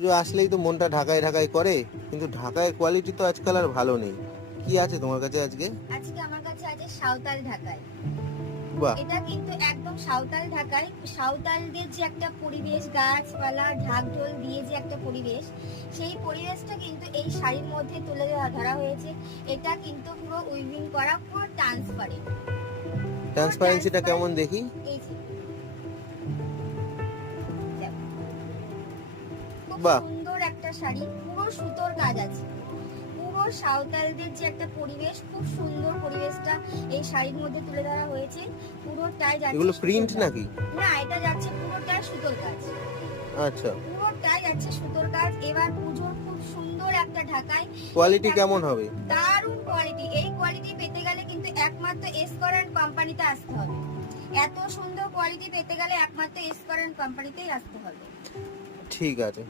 পুজো আসলেই তো মনটা ঢাকায় ঢাকায় করে, কিন্তু ঢাকায় কোয়ালিটি তো আজকাল আর ভালো নেই। কি আছে তোমার কাছে আজকে? আজকে আমার কাছে আছে সাঁওতাল ঢাকায়। বাহ। এটা কিন্তু একদম সাঁওতাল ঢাকায়। সাঁওতালদের যে একটা পরিবেশ, গাছপালা ঢাকঢোল দিয়ে যে একটা পরিবেশ, সেই পরিবেশটা কিন্তু এই শাড়ির মধ্যে তুলে ধরা হয়েছে। এটা কিন্তু পুরো উইভিং করা, পুরো ট্রান্সপারেন্ট। পুরো ট্রান্সপারেন্সিটা কেমন ট্রান্সপারেন্ট। দেখি? এই যে দেখো, খুব বাহ। সুন্দর একটা শাড়ি, পুরো সুতোর কাজ আছে। পুরো সাঁওতালদের যে একটা পরিবেশ, খুব সুন্দর পরিবেশটা এই শাড়ির মধ্যে তুলে ধরা হয়েছে। পুরোটাই যাচ্ছে এগুলো সুতোর প্রিন্ট কাজ। নাকি? না, এটা যাচ্ছে পুরোটাই সুতোর কাজ। আচ্ছা। পুরোটাই যাচ্ছে সুতোর কাজ। এবার পুজোর খুব সুন্দর একটা ঢাকায় কোয়ালিটি কেমন হবে? দারুণ কোয়ালিটি। এই কোয়ালিটি পেতে গেলে কিন্তু একমাত্র এসকরেন্ট কোম্পানিতে আসতে হবে। এত সুন্দর কোয়ালিটি পেতে গেলে একমাত্র এসকরেন্ট কোম্পানিতেই আসতে হবে। ঠিক আছে।